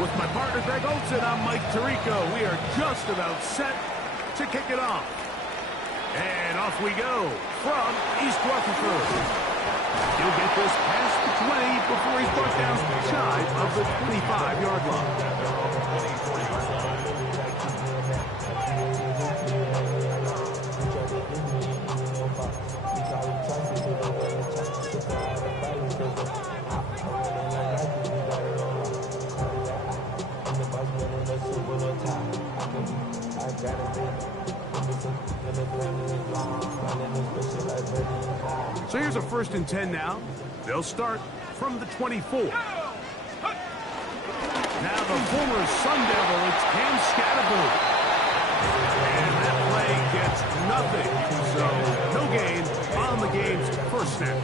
With my partner Greg Olson, I'm Mike Tirico. We are just about set to kick it off. And off we go from East Rutherford. He'll get this past the 20 before he's brought down shy of the 25-yard line. So here's a 1st and 10 now. They'll start from the 24. Now the former Sun Devil, it's Cam Scattergood. And that play gets nothing. So no gain on the game's first snap.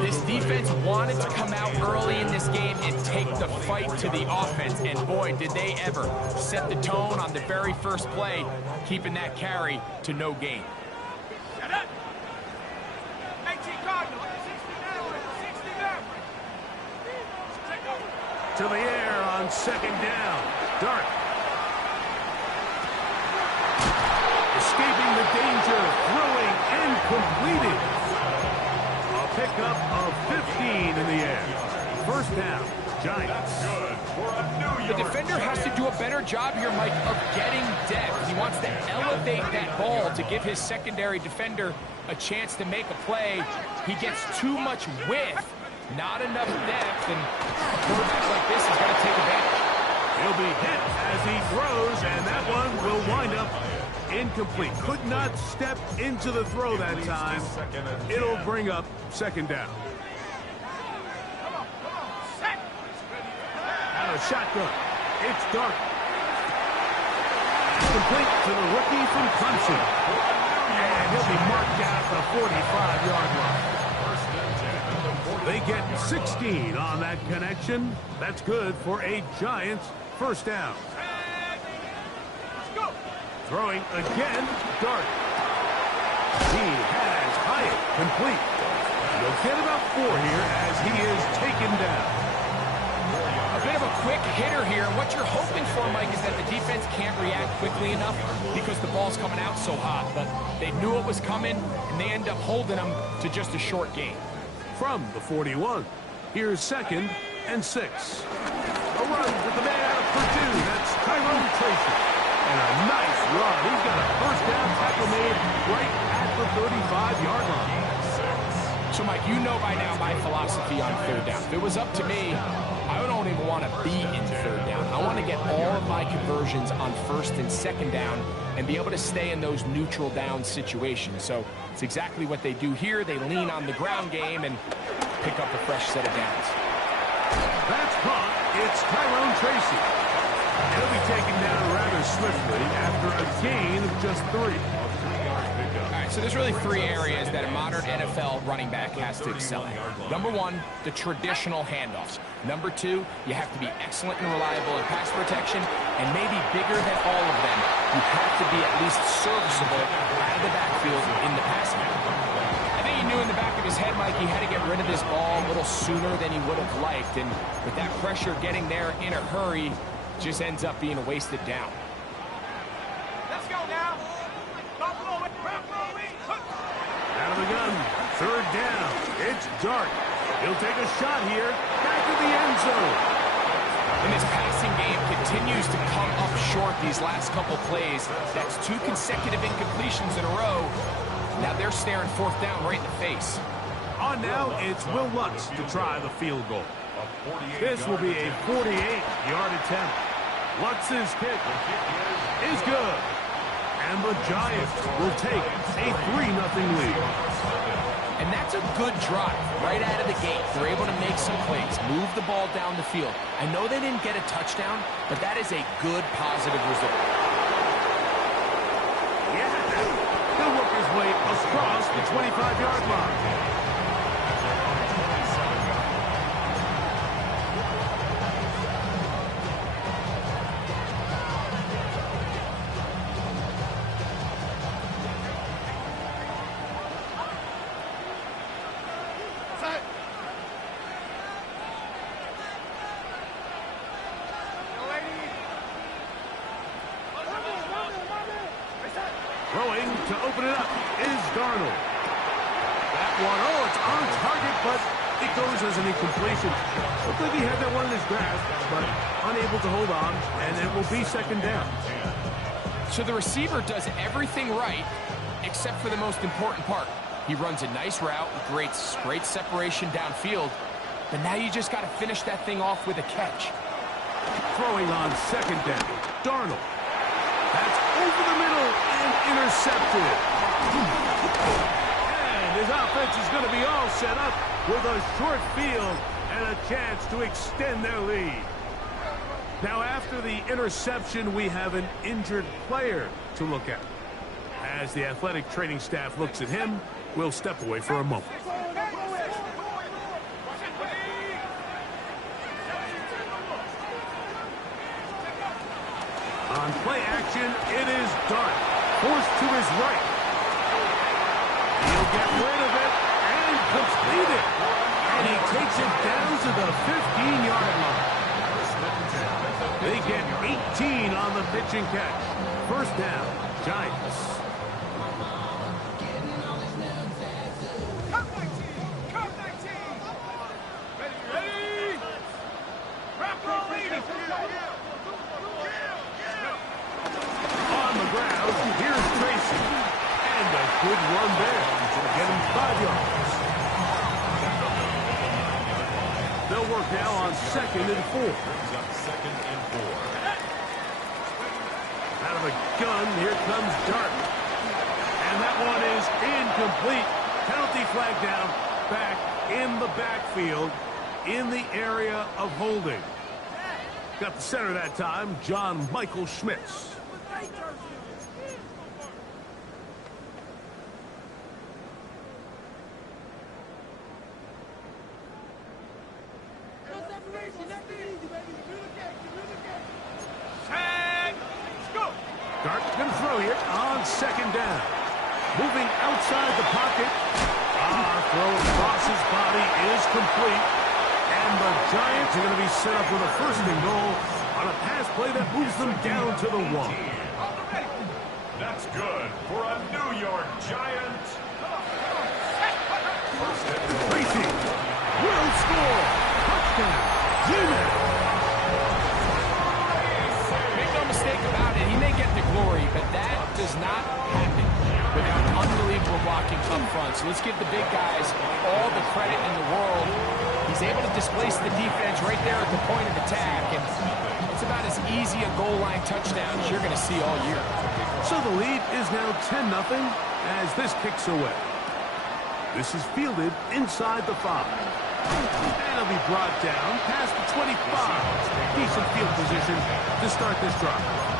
This defense wanted to come out early in this game and take the fight to the offense. And boy, did they ever set the tone on the very first play, keeping that carry to no gain. To the air on 2nd down. Dart. Escaping the danger, throwing and completing. A pickup of 15 in the air. 1st down, Giants. The defender has to do a better job here, Mike, of getting depth. He wants to elevate that ball to give his secondary defender a chance to make a play. He gets too much width. Not enough depth, and a quarterback like this is going to take advantage. He'll be hit as he throws, and that one will wind up incomplete. Could not step into the throw that time. It'll bring up 2nd down. Out of shotgun. It's Dart. Complete to the rookie from Clemson. And he'll be marked down at the 45-yard line. They get 16 on that connection. That's good for a Giants 1st down. Throwing again, Dart. He has Hyatt complete. He'll get about 4 here as he is taken down. A bit of a quick hitter here. What you're hoping for, Mike, is that the defense can't react quickly enough because the ball's coming out so hot. But they knew it was coming, and they end up holding them to just a short gain. From the 41, here's 2nd and 6. A run with the man out of Purdue. That's Tyrone Tracy. And a nice run. He's got a 1st down tackle made right at the 35-yard line. So, Mike, you know by now my philosophy on 3rd down. If it was up to me, I don't even want to be in 3rd down. I want to get all of my conversions on 1st and 2nd down and be able to stay in those neutral down situations. So it's exactly what they do here. They lean on the ground game and pick up a fresh set of downs. That's caught. It's Tyrone Tracy. He'll be taken down rather swiftly after a gain of just 3. All right, so there's really 3 areas that a modern NFL running back has to excel at. Number 1, the traditional handoffs. Number 2, you have to be excellent and reliable in pass protection, and maybe bigger than all of them, you have to be at least serviceable out of the backfield in the passing game. I think he knew in the back of his head, Mike, he had to get rid of this ball a little sooner than he would have liked, and with that pressure getting there in a hurry, just ends up being a wasted down. Let's go now. Out of the gun, 3rd down. It's Dart. He'll take a shot here, back of the end zone. And this passing game continues to come up short these last couple plays. That's 2 consecutive incompletions in a row. Now they're staring 4th down right in the face. On now, it's Will Lutz to try the field goal. This will be a 48-yard attempt. Lutz's kick is good. And the Giants will take a 3-0 lead. And that's a good drive right out of the gate. They're able to make some plays, move the ball down the field. I know they didn't get a touchdown, but that is a good, positive result. Yeah, he'll work his way across the 25-yard line. to open it up is Darnold. That one, oh, it's on target, but it goes as an incompletion. Looked like he had that one in his grasp, but unable to hold on, and it will be second down. So the receiver does everything right, except for the most important part. He runs a nice route, great separation downfield, but now you just got to finish that thing off with a catch. Throwing on second down, Darnold. That's over the middle and intercepted. And his offense is going to be all set up with a short field and a chance to extend their lead. Now, after the interception, we have an injured player to look at. As the athletic training staff looks at him, we'll step away for a moment. On play action, it is Dart, forced to his right. He'll get rid of it and complete it. And he takes it down to the 15-yard line. They get 18 on the pitch and catch. First down, Giants. On the ground, here's Tracy. And a good run there to get him 5 yards. They'll work now on 2nd and 4. Out of a gun, here comes Dart. And that one is incomplete. Penalty flag down, back in the backfield, in the area of holding. Got the center that time, John Michael Schmitz. Dart going to throw here on 2nd down. Moving outside the pocket. Throw across his body is complete. And the Giants are going to be set up with a 1st and goal on a pass play that moves them down to the 1. That's good for a New York Giant. Tracy will score. Touchdown. G-Man. Make no mistake about it, he may get the glory, but that does not happen without unbelievable blocking up front. So let's give the big guys all the credit in the world. He's able to displace the defense right there at the point of attack, and it's about as easy a goal line touchdown as you're going to see all year. So the lead is now 10-0 as this kicks away. This is fielded inside the 5. And it'll be brought down past the 25. Decent field position to start this drive.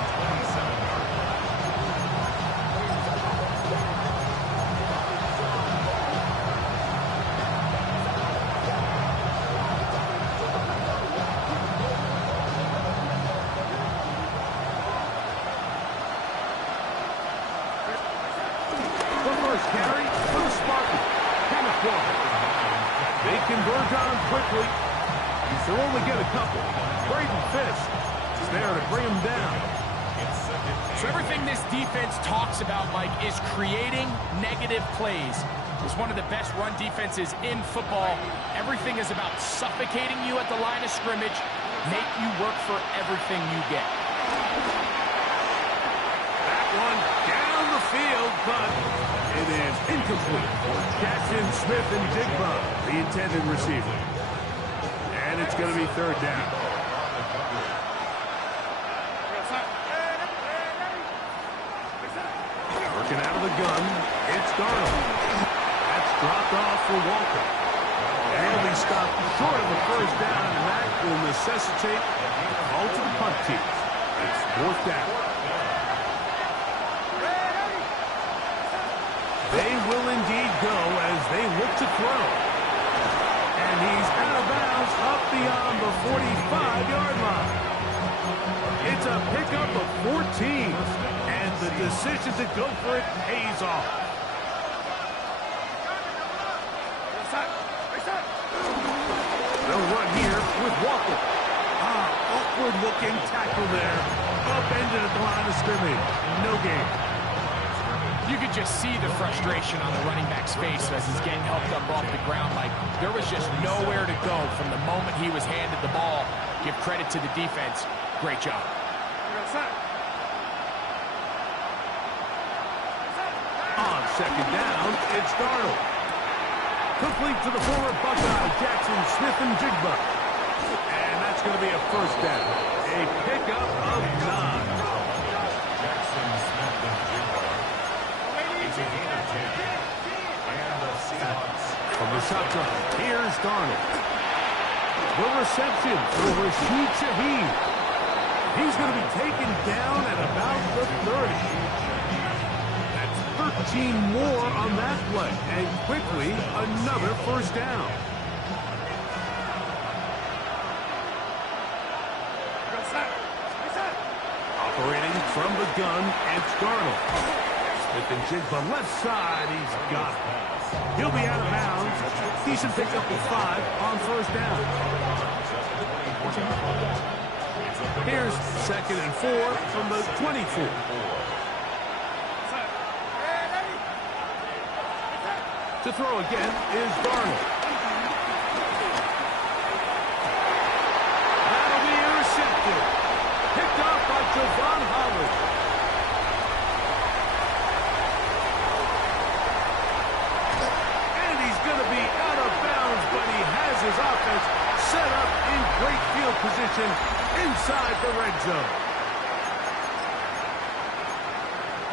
Carry for the Spartans. Kenneth Walker. They converge on him quickly. They'll only get a couple. Braden Fisk is there to bring him down. So everything this defense talks about, Mike, is creating negative plays. It's one of the best run defenses in football. Everything is about suffocating you at the line of scrimmage, make you work for everything you get. That one down the field, but it is incomplete. Jackson, Smith, and Jigba, the intended receiver. And it's going to be 3rd down. Working out of the gun, it's Darnold. That's dropped off for Walker. And he'll be stopped short of the 1st down, and that will necessitate a call to the punt team. It's 4th down. They will indeed go as they look to throw. And he's out of bounds up beyond the 45-yard line. It's a pickup of 14, and the decision to go for it pays off. They'll run here with Walker. Awkward-looking tackle there. Upended at the line of scrimmage. No gain. You could just see the frustration on the running back's face as he's getting helped up off the ground. Like, there was just nowhere to go from the moment he was handed the ball. Give credit to the defense. Great job. On second down, it's Darnold. Complete to the former Buckeye, Jackson Smith-Njigba. And that's going to be a first down. A pickup of 9. Jackson Smith-Njigba. It's a gain of 10. And the Seahawks. From the shotgun, here's Darnold. The reception for Rashid Shaheed. He's going to be taken down at about the 30. That's 13 more on that play. And quickly, another first down. Operating from the gun, it's Darnold. Smith-Njigba left side, he's got it. He'll be out of bounds. Decent pickup of 5 on first down. Here's 2nd and 4 from the 24. To throw again is Darnold. That'll be intercepted. Picked off by Javon Holland. And he's going to be out of bounds, but he has his offense set up in great field position inside the red zone.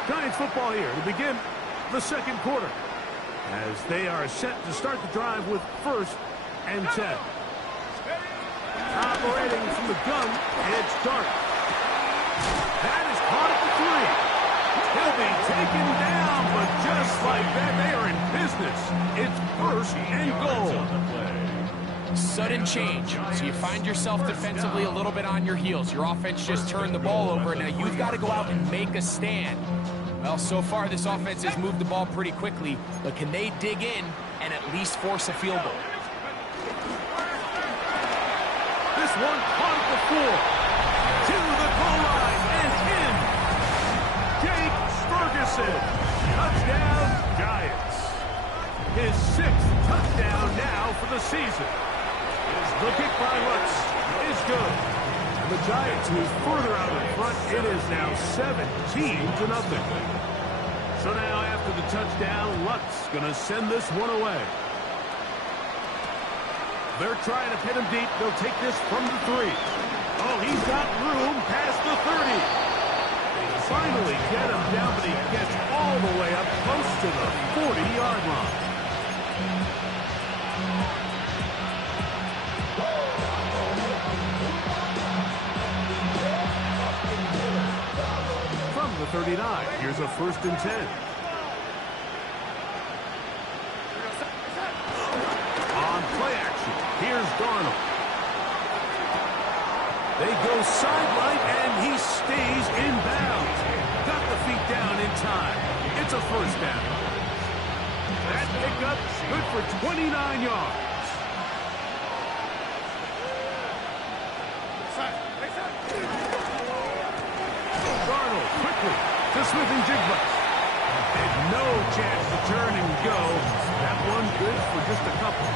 Giants football here to begin the second quarter, as they are set to start the drive with 1st and 10. Operating from the gun, it's Dart. That is caught at the 3. He'll be taken down, but just like that, they are in business. It's 1st and goal. Sudden change. So you find yourself defensively a little bit on your heels. Your offense just turned the ball over. Now you've got to go out and make a stand. Well, so far this offense has moved the ball pretty quickly, but can they dig in and at least force a field goal? This one caught at the 4. To the goal line and in. Jake Ferguson. Touchdown, Giants. His 6th touchdown now for the season. The kick by Lutz is good. And the Giants move further out in front. It is now 17-0. So now after the touchdown, Lutz going to send this one away. They're trying to pin him deep. They'll take this from the 3. Oh, he's got room past the 30. They finally get him down, but he gets all the way up close to the 40-yard line. From the 39, here's a 1st and 10. Play action. Here's Darnold. They go sideline, and he stays in bounds. Got the feet down in time. It's a first down. That pickup good for 29 yards. Darnold quickly to Smith-Njigba. And no chance to turn and go. That one good for just a couple.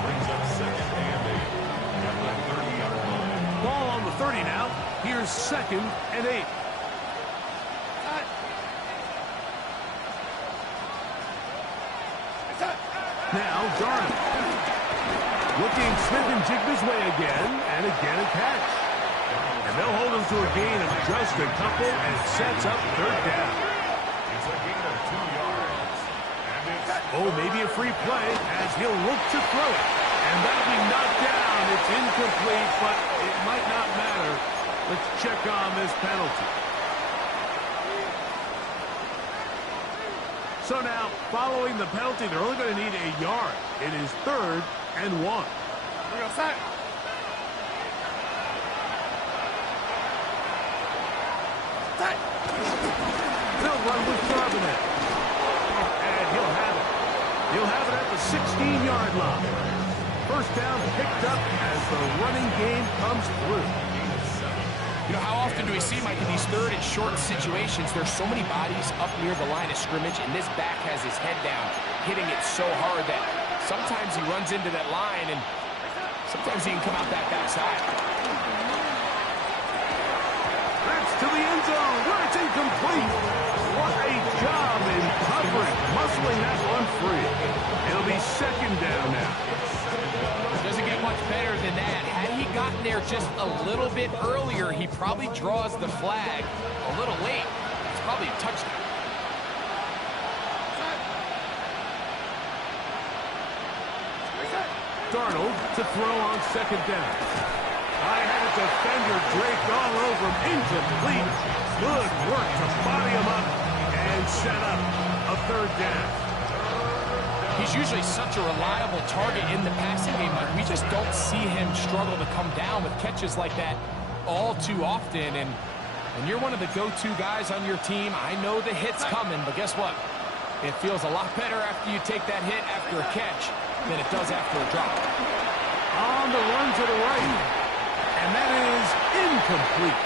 Brings up 2nd and 8 at the 30-yard line. Ball on the 30 now. Here's 2nd and 8. Now Darnold. Looking Smith-Njigba's way again, and again a catch. And they'll hold him to a gain of just a couple, and it sets up 3rd down. It's a gain of 2 yards. And it's Oh, maybe a free play as he'll look to throw it. And that'll be knocked down. It's incomplete, but it might not matter. Let's check on this penalty. So now, following the penalty, they're only going to need a yard. It is 3rd and 1. They'll run with Charbonnet. And he'll have it. He'll have it at the 16-yard line. First down picked up as the running game comes through. You know, how often do we see, Mike, in these third and short situations, there's so many bodies up near the line of scrimmage, and this back has his head down, hitting it so hard that sometimes he runs into that line, and sometimes he can come out that backside. That's to the end zone, where it's incomplete. What a job in covering, muscling that one free. It'll be second down now. Doesn't get much better than that. Had he gotten there just a little bit earlier, he probably draws the flag a little late. It's probably a touchdown. Darnold to throw on second down. I had a defender draped all over him. Incomplete. Good work to body him up and set up a third down. He's usually such a reliable target in the passing game, but we just don't see him struggle to come down with catches like that all too often. And when you're one of the go-to guys on your team, I know the hit's coming, but guess what? It feels a lot better after you take that hit after a catch than it does after a drop. On the run to the right, and that is incomplete.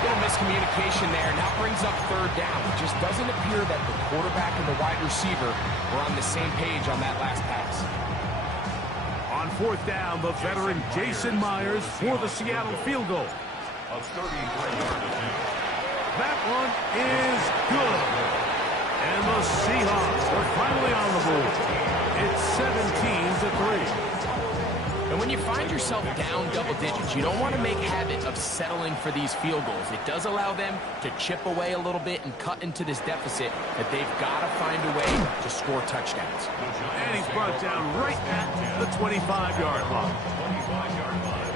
Little miscommunication there, and that brings up third down. It just doesn't appear that the quarterback and the wide receiver were on the same page on that last pass. On fourth down, the veteran Jason Myers for the Seattle field goal. A 33-yard attempt. That one is good. And the Seahawks are finally on the board. It's 17-3. And when you find yourself down double digits, you don't want to make habit of settling for these field goals. It does allow them to chip away a little bit and cut into this deficit, but they've got to find a way to score touchdowns. And he's brought down right at the 25-yard line. 25-yard line.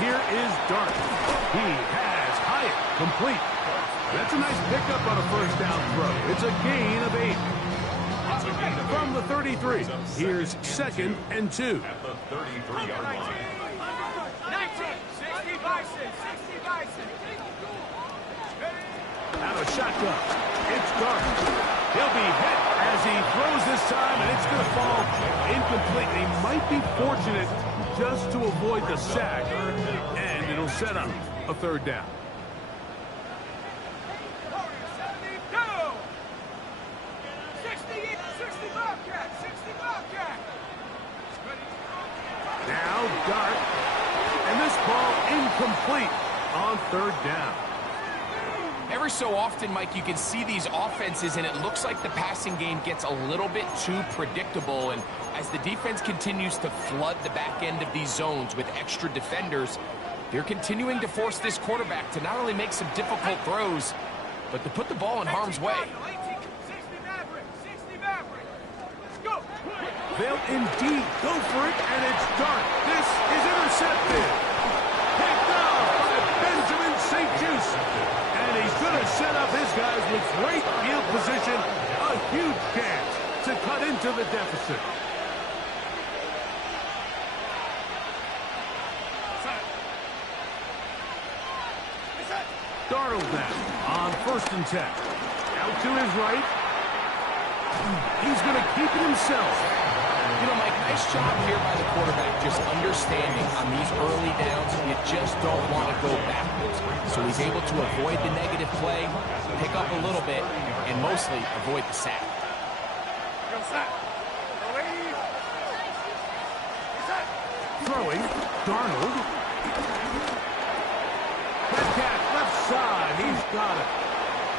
Here is Dart. He has Hyatt complete. That's a nice pickup on a first down throw. It's a gain of 8. From the 33, here's second and 2. At the 33-yard line. 19, 60 Bison, 60 Bison. Out of shotgun, it's Dart. He'll be hit as he throws this time, and it's going to fall incomplete. He might be fortunate just to avoid the sack, and it'll set up a third down. 60 Bobcat, 60 Bobcat. Now Dart, and this ball incomplete on third down. Every so often, Mike, you can see these offenses, and it looks like the passing game gets a little bit too predictable. And as the defense continues to flood the back end of these zones with extra defenders, they're continuing to force this quarterback to not only make some difficult throws, but to put the ball in harm's way. 60 Maverick, 60 Maverick. Go. They'll indeed go for it, and it's Dart. This is intercepted. Picked up by Benjamin St. Just. And he's going to set up his guys with great field position. A huge chance to cut into the deficit. Darnold now on first and 10. Out to his right. He's going to keep it himself. You know, Mike, nice job here by the quarterback, just understanding on these early downs, you just don't want to go backwards. So he's able to avoid the negative play, pick up a little bit, and mostly avoid the sack. Throwing, Darnold. Metcalf, left side, he's got it.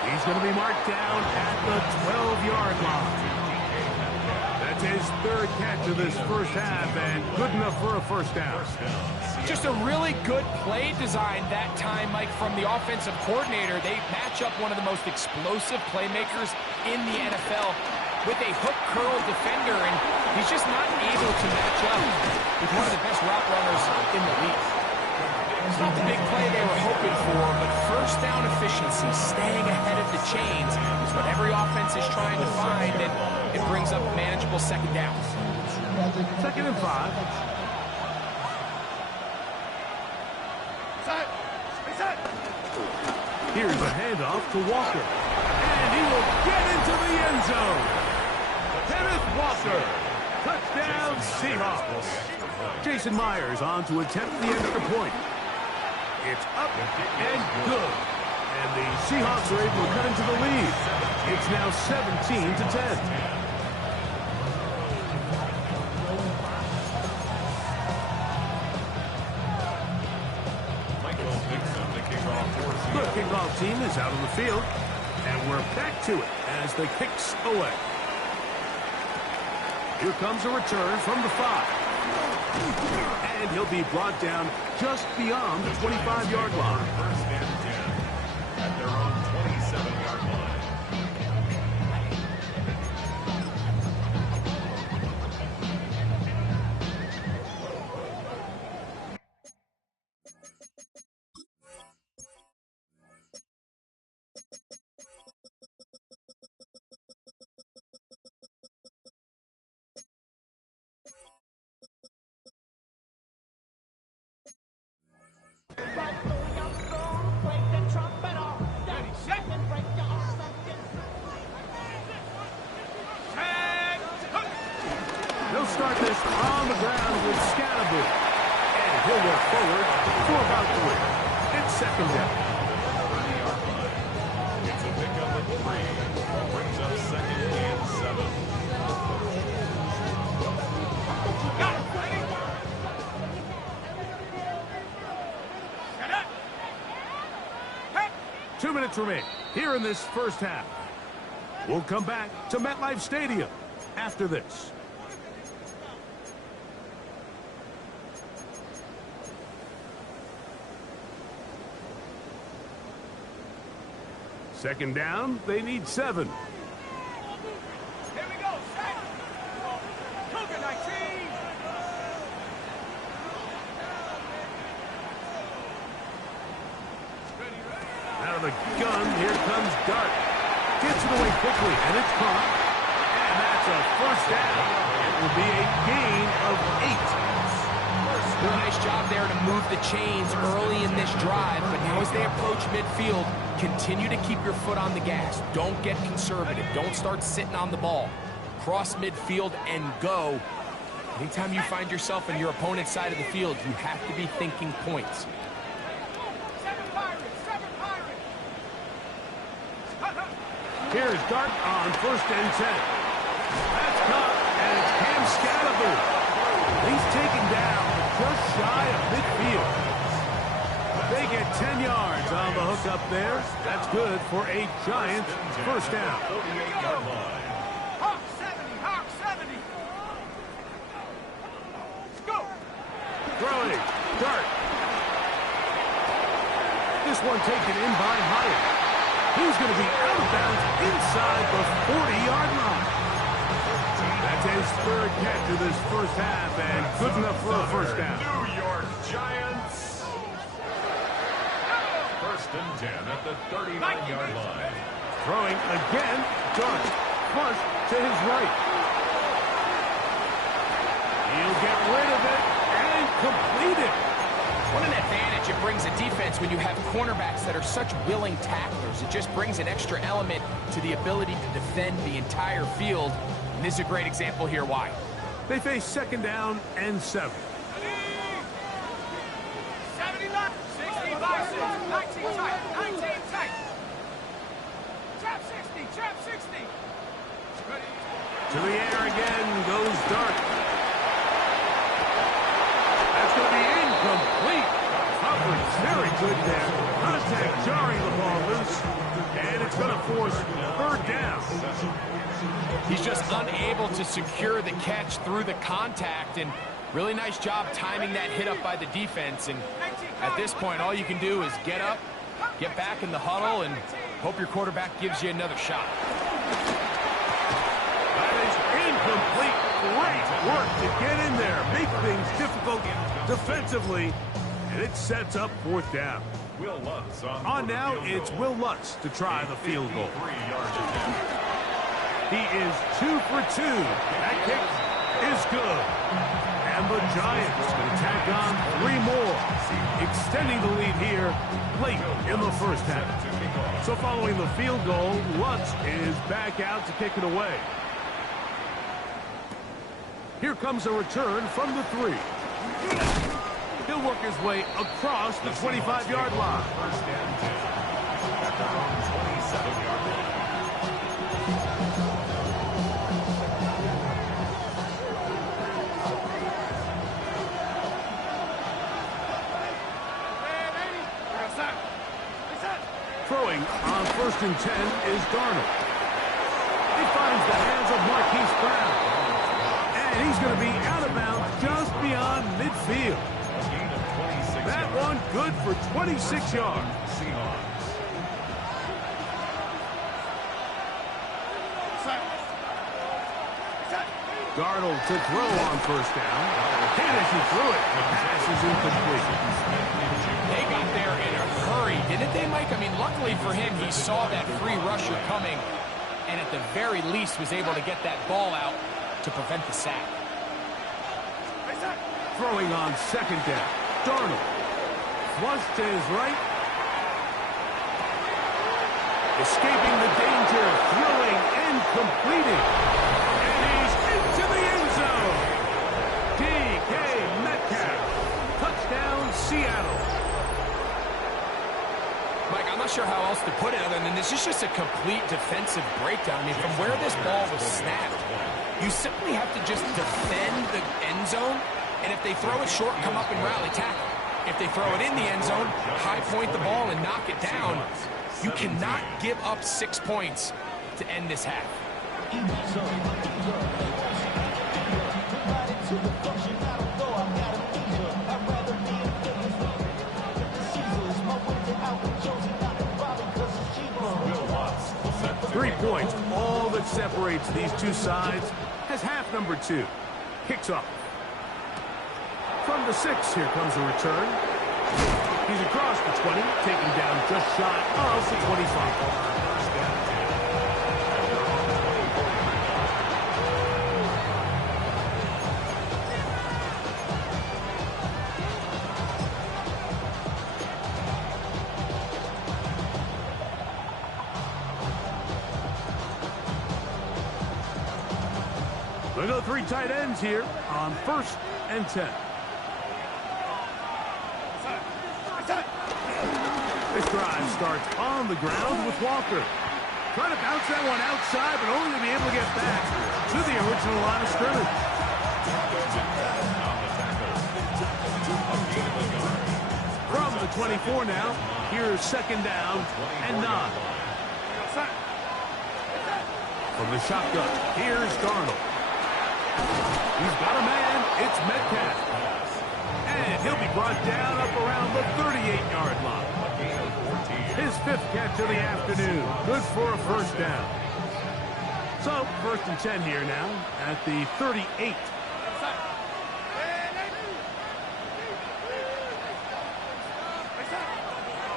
He's going to be marked down at the 12-yard line. That's his third catch of this first half, and good enough for a first down. Just a really good play design that time, Mike, from the offensive coordinator. They match up one of the most explosive playmakers in the NFL with a hook curl defender, and he's just not able to match up with one of the best route runners in the league. It's not the big play they were hoping for, but first down efficiency, staying ahead of the chains, is what every offense is trying to find, and it brings up manageable second downs. Second and 5. Here's a handoff to Walker. And he will get into the end zone. Kenneth Walker. Touchdown, Seahawks. Jason Myers on to attempt the extra point. It's up and good. And the Seahawks are able to cut into the lead. It's now 17-10. The kickoff team is out on the field, and we're back to it as the kicks away. Here comes a return from the 5. And he'll be brought down just beyond the 25-yard line. First and 10 at their own 27-yard line. They'll start this on the ground with Scatterboot. And he'll work forward for about 3. It's second down. It's a pickup of 3. Brings up second and 7. Got it. Ready? Set up. Hey. 2 minutes remain here in this first half. We'll come back to MetLife Stadium after this. Second down, they need 7. Here we go. Set. Cougar 19. Out of the gun, here comes Dart. Gets it away quickly, and it's caught. And that's a first down. It will be a gain of 8. Did a nice job there to move the chains early in this drive, but now as they approach midfield, continue to keep your foot on the gas. Don't get conservative. Don't start sitting on the ball. Cross midfield and go. Anytime you find yourself on your opponent's side of the field, you have to be thinking points. 7 Pirates. 7 Pirates. Here's Dart on first and 10. That's caught, and it's Cam Scatterboot. He's taken down just shy of midfield. They get 10 yards on the hook up there. That's good for a Giants first down. 38-yard line. Hawk 70. Hawk 70. Let's go. Throwing. Dart. This one taken in by Hyatt. He's going to be out of bounds inside the 40-yard line. That's his third catch of this first half, and good enough for a first down. New York Giants. First and 10 at the 39-yard line. Throwing again. Dart. Flush to his right. He'll get rid of it and complete it. What an advantage it brings a defense when you have cornerbacks that are such willing tacklers. It just brings an extra element to the ability to defend the entire field. And this is a great example here why. They face second down and 7. 70 left. 60 Bisons. 19 tight. 19 tight. Trap 60. Trap 60. Ready. To the air again goes Dart. That's going to be incomplete. Coverage very good there. Contact jarring the ball loose. And it's going to force third down. He's just unable to secure the catch through the contact, and really nice job timing that hit up by the defense. And at this point, all you can do is get up, get back in the huddle, and hope your quarterback gives you another shot. That is incomplete. Great work to get in there. Make things difficult defensively, and it sets up fourth down. Will Lutz On now, it's Will Lutz to try the field goal. 3-yard attempt. He is 2 for 2. That kick is good. And the Giants can tack on 3 more, extending the lead here late in the first half. So following the field goal, Lutz is back out to kick it away. Here comes a return from the 3. He'll work his way across the 25-yard line. First and 10 at their own 27-yard line. Throwing on 1st and 10 is Darnold. He finds the hands of Marquise Brown. And he's going to be out of bounds just beyond midfield. That one good for 26 yards. Seahawks. Darnold to throw on 1st down. And as he threw it, the pass is incomplete. They got there in a hurry, didn't they, Mike? I mean, luckily for him, he saw that free rusher coming and at the very least was able to get that ball out to prevent the sack. Throwing on 2nd down. Darnold. Flush to his right. Escaping the danger. Throwing and completing. And he's into the end zone. DK Metcalf. Touchdown, Seattle. Mike, I'm not sure how else to put it other than this is just a complete defensive breakdown. I mean, from where this ball was snapped, you simply have to just defend the end zone, and if they throw it short, come up and rally tackle. If they throw it in the end zone, high point the ball and knock it down. You cannot give up 6 points to end this half. Three points, all that separates these two sides, as half number 2 kicks off. From the 6, here comes a return. He's across the 20, taken down just shy of the 25. We'll go 3 tight ends here on 1st and 10. This drive starts on the ground with Walker. Trying to bounce that one outside, but only to be able to get back to the original line of scrimmage. From the 24 now, here's 2nd down and 9. From the shotgun, here's Darnold. He's got a man. It's Metcalf. And he'll be brought down up around the 38-yard line. His 5th catch of the afternoon. Good for a 1st down. So, 1st and 10 here now at the 38.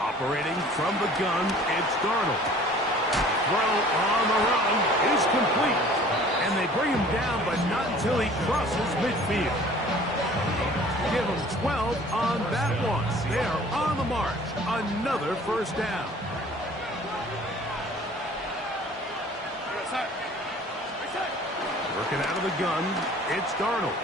Operating from the gun, it's Darnold. Throw on the run is complete. And they bring him down, but not until he crosses midfield. Give him 12 on that one. They are on the march. Another 1st down. Working out of the gun, it's Darnold. A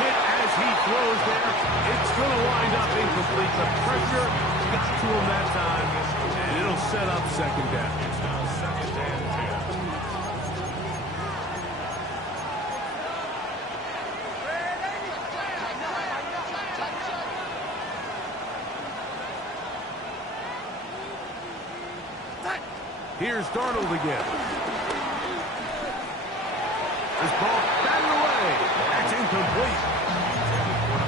hit as he throws there. It's going to wind up incomplete. The pressure got to him that time, and it'll set up 2nd down. It's now 2nd and 10. Here's Darnold again. This ball batted away. That's incomplete.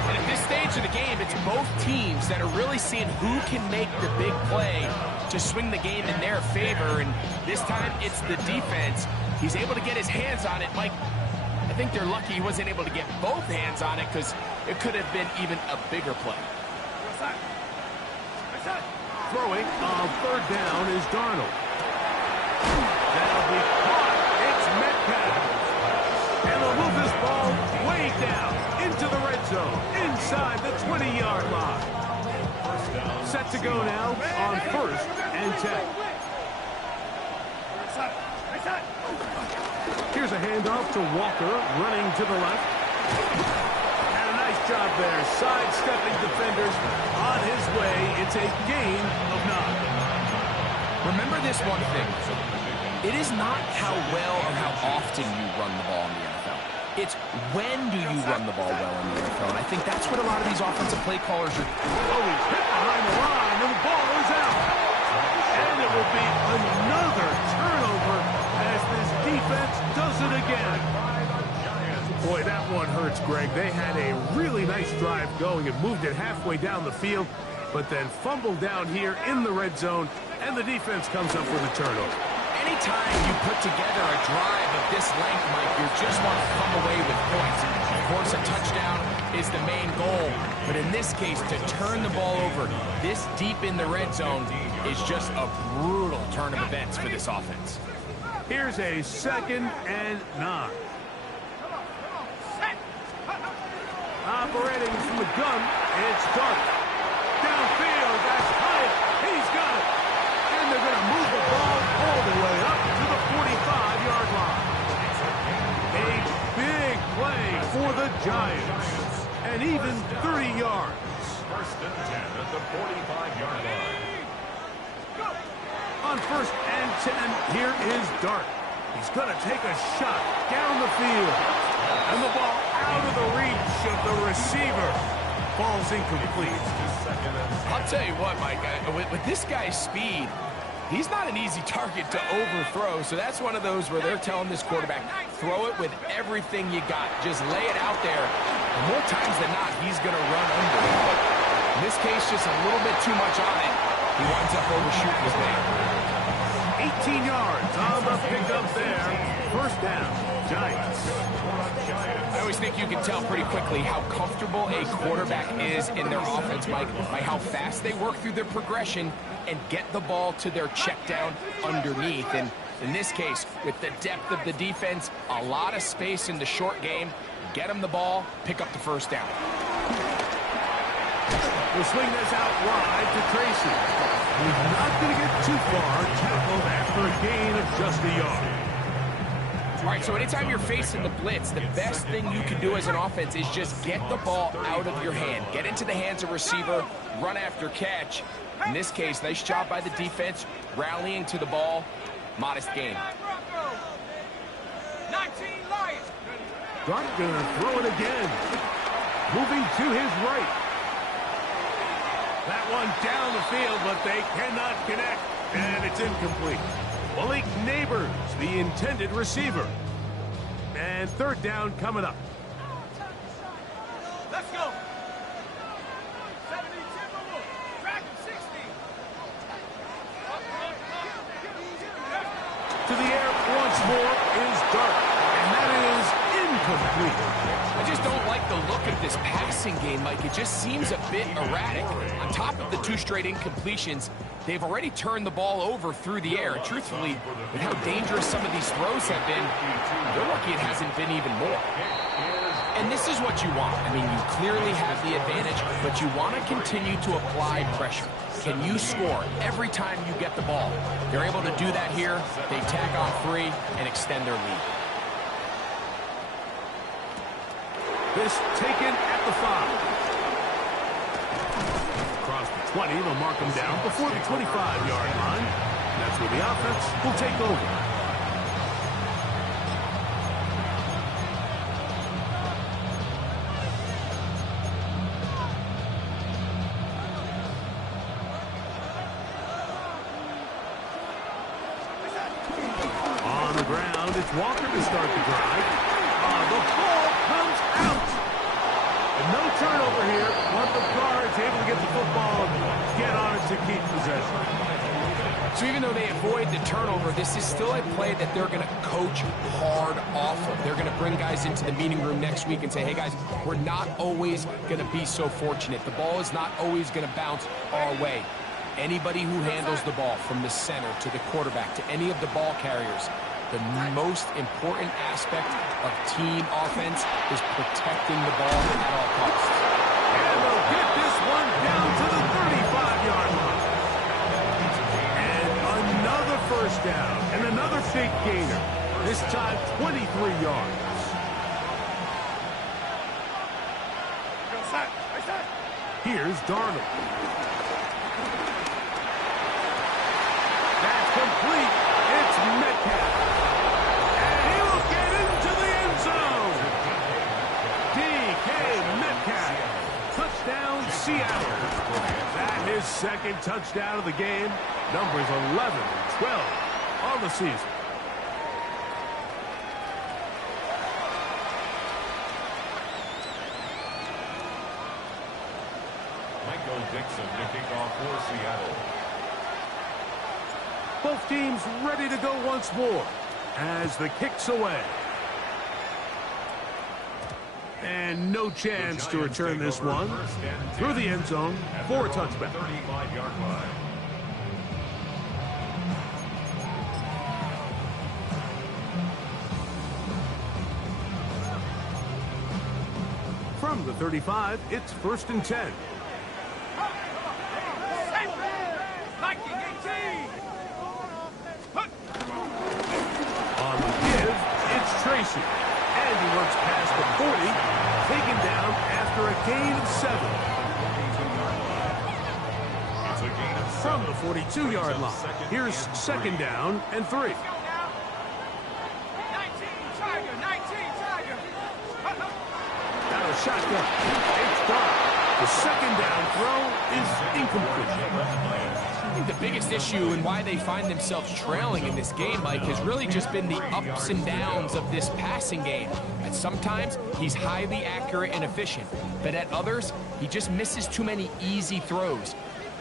And at this stage of the game, it's both teams that are really seeing who can make the big play to swing the game in their favor. And this time, it's the defense. He's able to get his hands on it. Mike, I think they're lucky he wasn't able to get both hands on it because it could have been even a bigger play. Throwing on 3rd down is Darnold. That'll be caught. It's Metcalf. And they'll move this ball inside the 20-yard line. Set to go now on 1st and 10. Here's a handoff to Walker, running to the left. And a nice job there, sidestepping defenders on his way. It's a gain of 9. Remember this one thing. It is not how well or how often you run the ball in the NFL. It's when do you run the ball well in the NFL. And I think that's what a lot of these offensive play callers are. Oh, he's hit behind the line, and the ball is out. And it will be another turnover as this defense does it again. Boy, that one hurts, Greg. They had a really nice drive going and moved it halfway down the field, but then fumbled down here in the red zone, and the defense comes up with a turnover. Anytime you put together a drive of this length, Mike, you just want to come away with points. Of course, a touchdown is the main goal, but in this case, to turn the ball over this deep in the red zone is just a brutal turn of events for this offense. Here's a 2nd and 9. Operating from the gun, it's Dart. Downfield, that's Hyatt. He's got it. And they're going to move the ball all the way up to the 45-yard line. A big play for the Giants. And even 30 yards. 1st and 10 at the 45-yard line. On 1st and 10, here is Dart. He's going to take a shot down the field. And the ball out of the reach of the receiver. Ball's incomplete. I'll tell you what, Mike, with this guy's speed, he's not an easy target to overthrow. So that's one of those where they're telling this quarterback, throw it with everything you got. Just lay it out there. And more times than not, he's going to run under it. But in this case, just a little bit too much on it. He winds up overshooting his man. 18 yards on the pickup there. 1st down, Giants. I always think you can tell pretty quickly how comfortable a quarterback is in their offense, Mike, by how fast they work through their progression and get the ball to their check down underneath. And in this case, with the depth of the defense, a lot of space in the short game, get them the ball, pick up the 1st down. We'll swing this out wide to Tracy. He's not going to get too far, tackled after a gain of just a yard. All right, so anytime you're facing the blitz, the best thing you can do as an offense is just get the ball out of your hand. Get into the hands of receiver, run after catch. In this case, nice job by the defense, rallying to the ball. Modest gain. 19 Lions. Dart going to throw it again. Moving to his right. That one down the field, but they cannot connect, and it's incomplete. Malik Neighbors, the intended receiver. And 3rd down coming up. Let's go. 70 Timberwolves. Dragon 60. To the air once more is Dart, and that is incomplete. I just don't like the look of this passing game, Mike. It just seems a bit erratic. On top of the 2 straight incompletions, they've already turned the ball over through the air. And truthfully, with how dangerous some of these throws have been, they're lucky it hasn't been even more. And this is what you want. I mean, you clearly have the advantage, but you want to continue to apply pressure. Can you score every time you get the ball? They're able to do that here. They tack on 3 and extend their lead. This taken at the 5. Across the 20, they'll mark him down before the 25-yard line. That's where the offense will take over. On the ground, it's Walker to start the drive. The ball comes out. And no turnover here, but the Guards able to get the football and get on it to keep possession. So even though they avoid the turnover, this is still a play that they're going to coach hard off of. They're going to bring guys into the meeting room next week and say, hey guys, we're not always going to be so fortunate. The ball is not always going to bounce our way. Anybody who handles the ball from the center to the quarterback to any of the ball carriers, the most important aspect of team offense is protecting the ball at all costs. And touchdown, and another big gainer. This time, 23 yards. Here's Darnold. That's complete. It's Metcalf. And he will get into the end zone. DK Metcalf. Touchdown, Seattle. That his second touchdown of the game. Numbers 11 and 12 on the season. Dixon to kick off for Seattle. Both teams ready to go once more as the kick's away. And no chance to return this one through the end zone for a touchback. 35-yard line. From the 35, it's 1st and 10. On the give, it's Tracy. And he works past the 40, taken down after a gain of 7. It's a gain of 7. From the 42-yard line, here's 2nd down and 3. 19 Tiger. Now a shotgun. It's Dark. The 2nd down throw is incomplete. I think the biggest issue and why they find themselves trailing in this game, Mike, has really just been the ups and downs of this passing game. At sometimes, he's highly accurate and efficient, but at others, he just misses too many easy throws.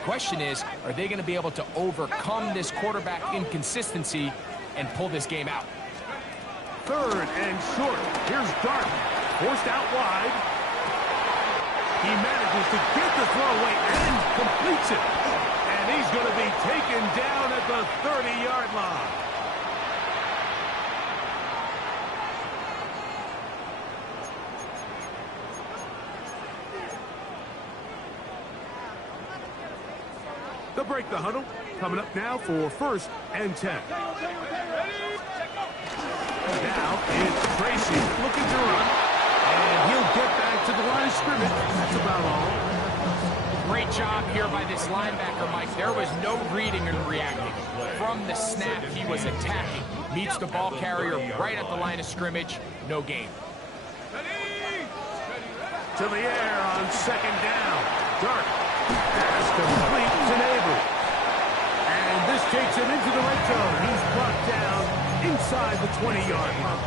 Question is, are they going to be able to overcome this quarterback inconsistency and pull this game out? 3rd and short. Here's Dark. Forced out wide. He manages to get the throw away and completes it. And he's going to be taken down at the 30-yard line. They'll break the huddle. Coming up now for 1st and 10. Now it's Tracy looking to run. And he'll get back to the line of scrimmage. That's about all. Great job here by this linebacker, Mike. There was no reading and reacting. From the snap, he was attacking. Meets the ball carrier right at the line of scrimmage. No gain. To the air on 2nd down. Dark. Pass complete to Neighbor. And this takes him into the red zone. He's brought down inside the 20-yard line.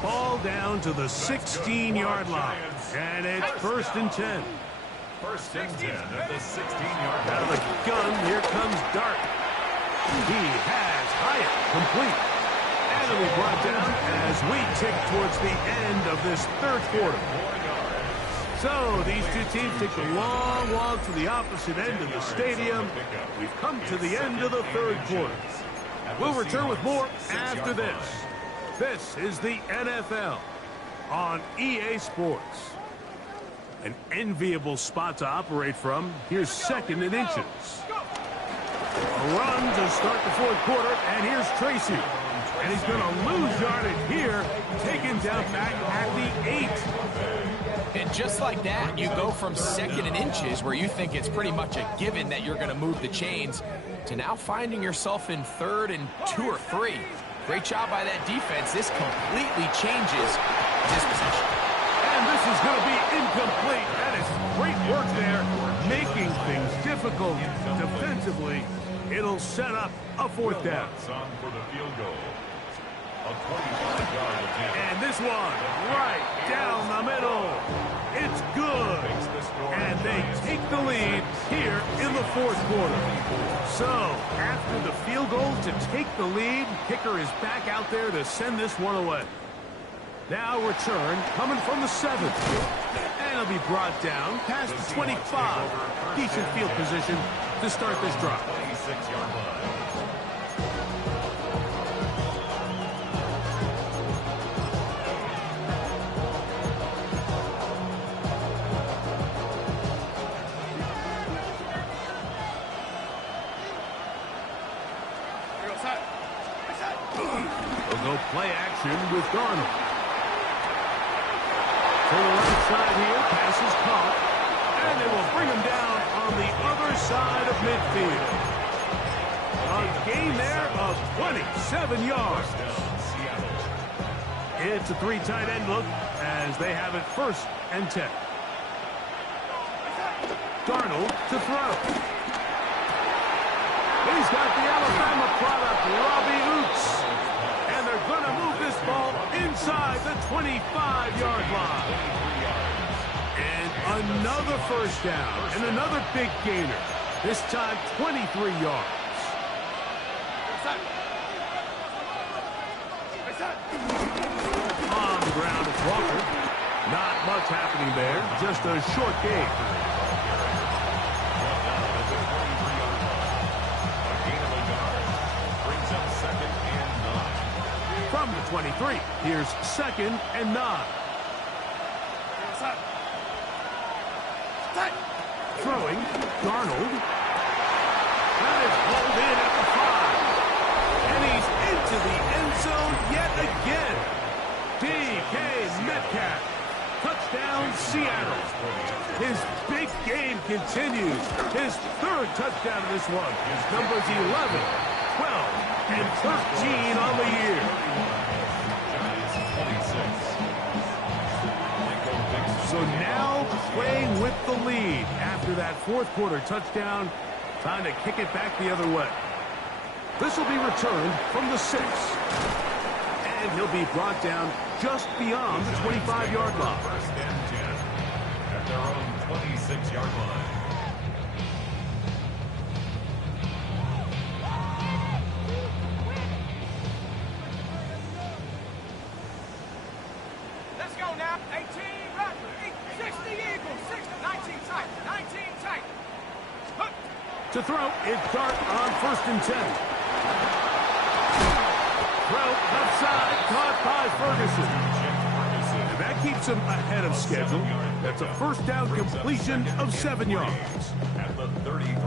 Ball down to the 16-yard line. And it's 1st and 10. 1st and 10 at the 16-yard line. Out of the gun, here comes Dark. He has Hyatt complete. And it'll be brought down as we tick towards the end of this 3rd quarter. So these two teams take a long walk to the opposite end of the stadium. We've come to the end of the 3rd quarter. We'll return with more after this. This is the NFL on EA Sports. An enviable spot to operate from. Here's 2nd and inches. A run to start the 4th quarter, and here's Tracy. And he's going to lose yardage here, taken down back at the 8. And just like that, you go from 2nd and inches, where you think it's pretty much a given that you're going to move the chains, to now finding yourself in 3rd and 2 or 3. Great job by that defense. This completely changes this possession. And this is going to be incomplete. That is great work there, making things difficult defensively. It'll set up a 4th down. On for the field goal. A 25-yard attempt. And this one right down the middle. It's good. And they take the lead here in the 4th quarter. So, after the field goal to take the lead, kicker is back out there to send this one away. Now return coming from the 7th. And it'll be brought down past the 25. Decent field position to start this drive. 26-yard line. They'll go play action with Darnold. To the right side here, pass is caught. And they will bring him down on the other side of midfield. A gain there of 27 yards. It's a 3 tight end look as they have it 1st and 10. Darnold to throw. He's got the Alabama product, Robbie Oots. And they're going to move this ball inside the 25-yard line. And another 1st down and another big gainer. This time 23 yards. On the ground, it's Walker. Not much happening there. Just a short game. From the 23, here's 2nd and 9. Throwing, Darnold. That is pulled in at the 5. And he's into the end zone yet again. DK Metcalf. Touchdown, Seattle. His big game continues. His 3rd touchdown of this one. His numbers 11, 12, and 13 on the year. So now playing with the lead after that 4th quarter touchdown. Time to kick it back the other way. This will be returned from the 6. And he'll be brought down just beyond the 25-yard line. 1st and 10 at their own 26-yard line. Let's go now. 18 Raptors, 60 Eagles, 60, 19 tight, 19 tight. Hook. To throw, it's Dart on 1st and 10. Throw left side, caught by Ferguson. And that keeps him ahead of schedule. That's a 1st down completion of 7 yards.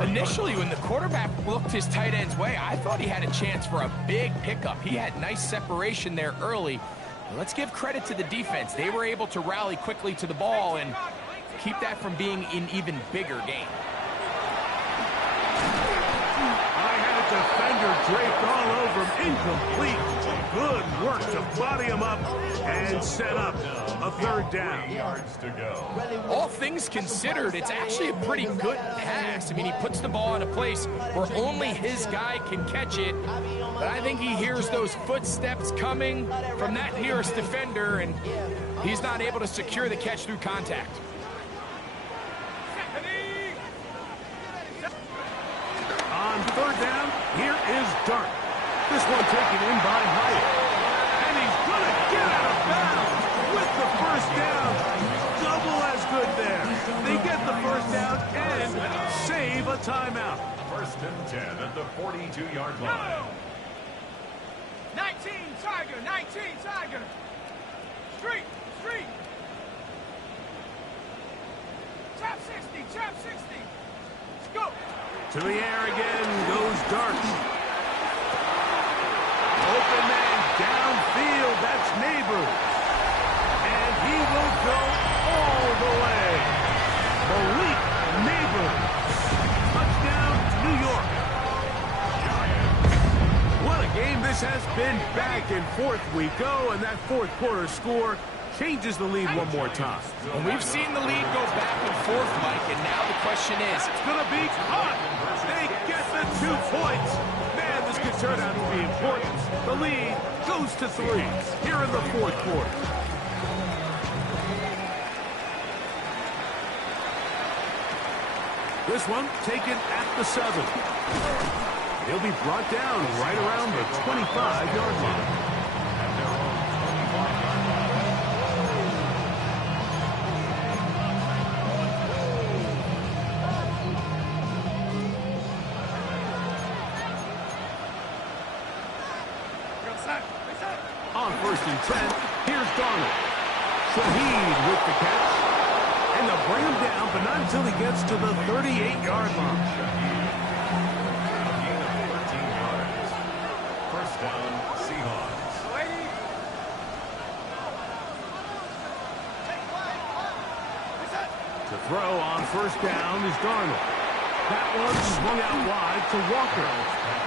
Initially, when the quarterback looked his tight end's way, I thought he had a chance for a big pickup. He had nice separation there early. Let's give credit to the defense. They were able to rally quickly to the ball and keep that from being an even bigger game. Defender draped all over him. Incomplete. Good work to body him up and set up a 3rd down. Yards to go. All things considered, it's actually a pretty good pass. I mean, he puts the ball in a place where only his guy can catch it. But I think he hears those footsteps coming from that nearest defender, and he's not able to secure the catch through contact. On 3rd down, here is Dart. This one taken in by Hyatt. And he's going to get out of bounds with the 1st down. Double as good there. They get the 1st down and save a timeout. 1st and 10 at the 42-yard line. 19 Tiger, 19 Tiger. Street, street. Trap 60, trap 60. Let's go. To the air again goes Dart. Open man downfield. That's Neighbors. And he will go all the way. Malik Neighbors. Touchdown, New York. What a game this has been. Back and forth we go. And that 4th quarter score changes the lead one more time. And we've seen the lead go back and forth, Mike, and now the question is, It's going to be caught. They get the 2 points. Man, this could turn out to be important. The lead goes to 3 here in the 4th quarter. This one taken at the 7. He'll be brought down right around the 25-yard line. On 1st and 10, here's Darnold. Shaheed with the catch. And they'll bring him down, but not until he gets to the 38-yard line. A gain of 13 yards. 1st down, Seahawks. To throw on first down is Darnold. That one swung out wide to Walker.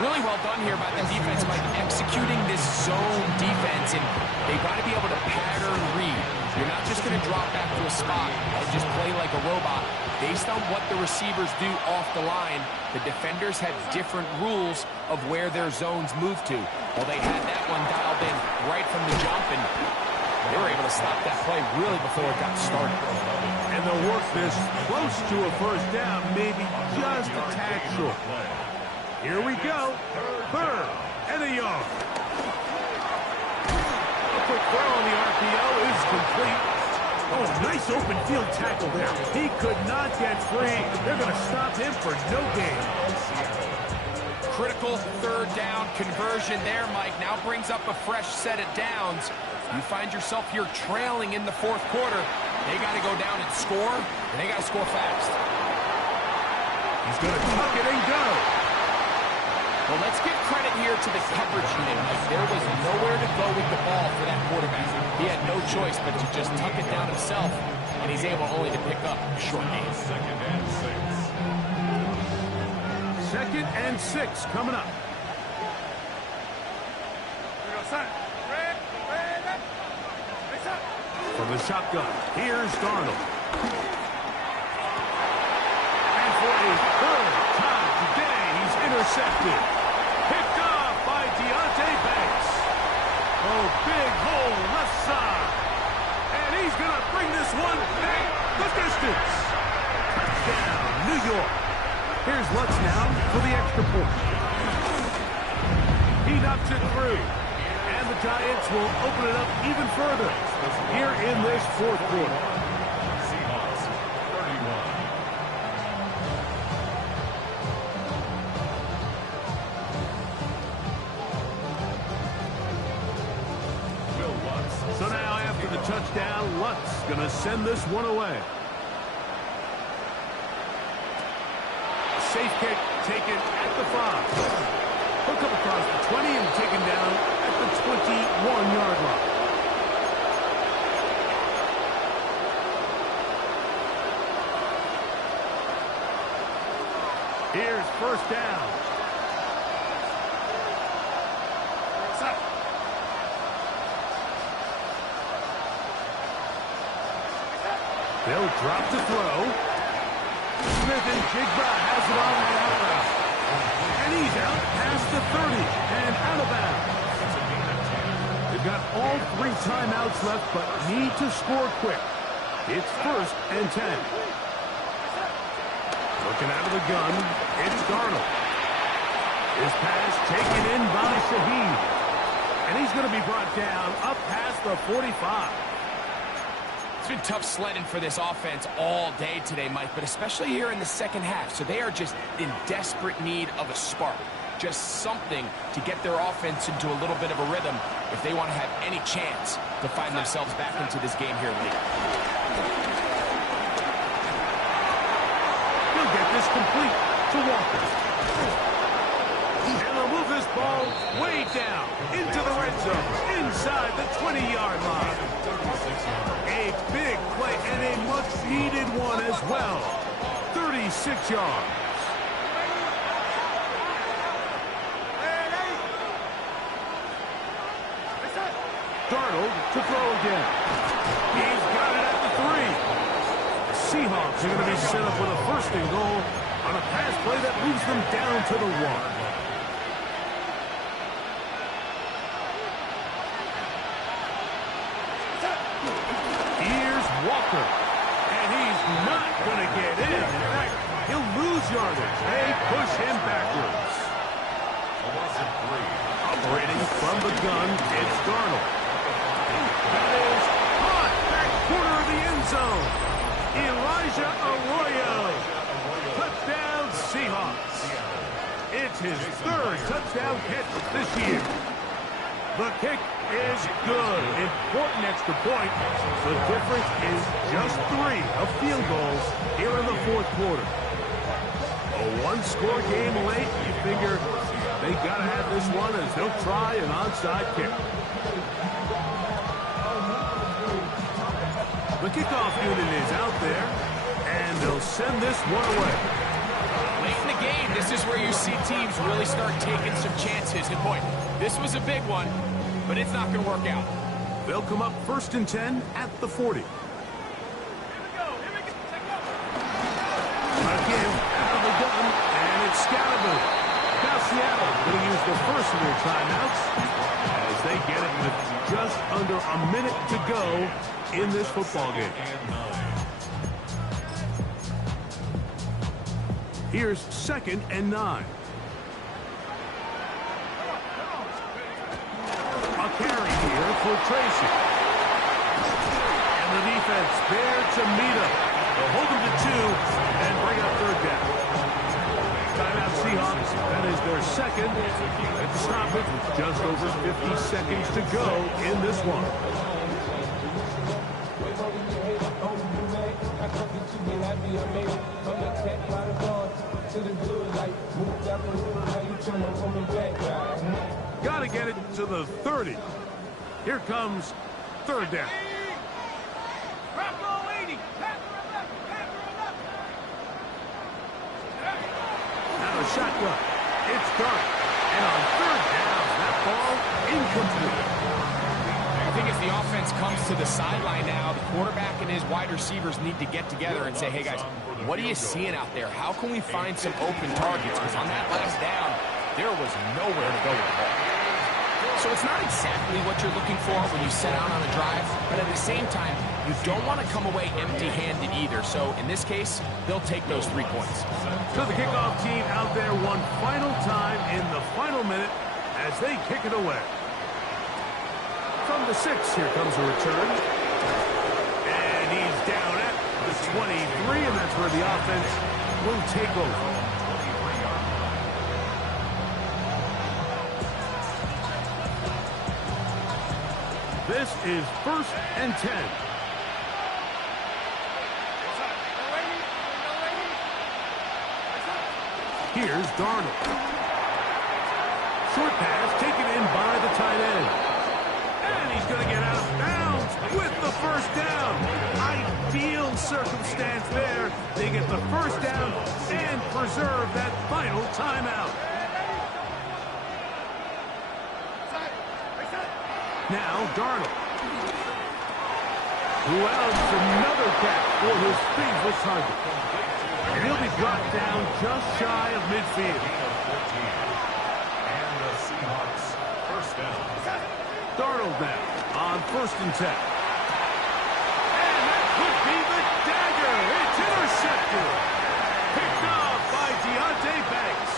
Really well done here by the defense, Mike, executing this zone defense, and they've got to be able to pattern read. You're not just going to drop back to a spot and just play like a robot. Based on what the receivers do off the line, the defenders have different rules of where their zones move to. Well, they had that one dialed in right from the jump, and they were able to stop that play really before it got started. And they'll work this close to a first down, maybe just a tad short. Here we go. Third and a yard. A quick throw on the RPO is complete. Oh, nice open field tackle there. He could not get free. They're going to stop him for no gain. Critical third down conversion there, Mike. Now brings up a fresh set of downs. You find yourself here trailing in the fourth quarter. They got to go down and score, and they got to score fast. He's going to tuck it and go. Well, let's give credit here to the coverage unit. Like, there was nowhere to go with the ball for that quarterback. He had no choice but to just tuck it down himself, and he's able only to pick up a short gain. Second and 6 coming up. From the shotgun, here's Darnold. And for a third time today, he's intercepted. Picked off by Deontay Banks. Oh, big hole left side. And he's going to bring this one back the distance. Touchdown, New York. Here's Lutz now for the extra point. He knocks it through. And the Giants will open it up even further here in this fourth quarter. Seahawks 31. Will Lutz. So now after the touchdown, Lutz going to send this one away. Safe kick taken at the 5. Hook up across the 20 and taken down at the 21-yard line. Here's first down. They'll drop to throw. Smith and Jigba has it on the outside. And he's out past the 30 and out of bounds. They've got all 3 timeouts left, but need to score quick. It's first and 10. Looking out of the gun, it's Darnold. His pass taken in by Shaheed. And he's going to be brought down up past the 45. It's been tough sledding for this offense all day today, Mike, but especially here in the second half. So they are just in desperate need of a spark. Just something to get their offense into a little bit of a rhythm if they want to have any chance to find themselves back into this game here late. He'll get this complete to Walker. And they'll move this ball way down into the red zone, inside the 20-yard line. A big play and a much-needed one as well. 36 yards. Darnold to throw again. He's got it at the 3. The Seahawks are going to be set up with a first and goal on a pass play that moves them down to the 1. Walker, and he's not going to get in. In fact, he'll lose yardage. They push him backwards. Operating from the gun, it's Darnold. That is caught back corner of the end zone. Elijah Arroyo. Touchdown, Seahawks. It's his 3rd touchdown catch this year. The kick is good. Important extra point. The difference is just 3 of field goals here in the fourth quarter. A 1-score game late. You figure they got to have this one as they'll try an onside kick. The kickoff unit is out there. They'll send this one away. Late in the game, this is where you see teams really start taking some chances. And boy, this was a big one, but it's not going to work out. They'll come up 1st and 10 at the 40. Again, out of the gun, and it's Scalaboo. Now Seattle going to use the first of their timeouts as they get it with just under a minute to go in this football game. Here's 2nd and 9. A carry here for Tracy. And the defense there to meet him. They'll hold him to 2 and bring up 3rd down. Timeout Seahawks. That is their 2nd at the stoppage with just over 50 seconds to go in this one. Got to get it to the 30. Here comes 3rd down. Now a shotgun. It's dark. And on 3rd down, that ball incomplete. I think as the offense comes to the sideline now, the quarterback and his wide receivers need to get together and say, hey, guys, what are you seeing out there? How can we find some open targets? Because on that last down, there was nowhere to go with the ball. So it's not exactly what you're looking for when you set out on a drive, but at the same time, you don't want to come away empty-handed either. So in this case, they'll take those 3 points. So the kickoff team out there one final time in the final minute as they kick it away. From the 6, here comes a return. And he's down at the 23, and that's where the offense will take over. This is 1st and 10. Here's Darnold. Short pass taken in by the tight end. And he's going to get out of bounds with the 1st down. Ideal circumstance there. They get the 1st down and preserve that final timeout. Now Darnold, who else another catch for his favorite target. And he'll be brought down just shy of midfield. And the Seahawks 1st down. Darnold now on 1st and 10. And that could be the dagger. It's intercepted. Picked off by Deontay Banks.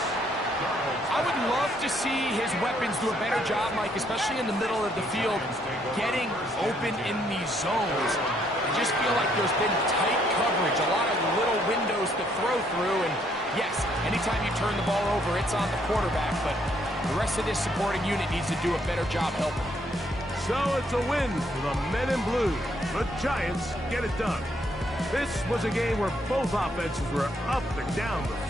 I would love to see his weapons do a better job, Mike, especially in the middle of the field, getting open in these zones. I just feel like there's been tight coverage, a lot of little windows to throw through, and yes, anytime you turn the ball over, it's on the quarterback, but the rest of this supporting unit needs to do a better job helping. So it's a win for the men in blue. The Giants get it done. This was a game where both offenses were up and down the field.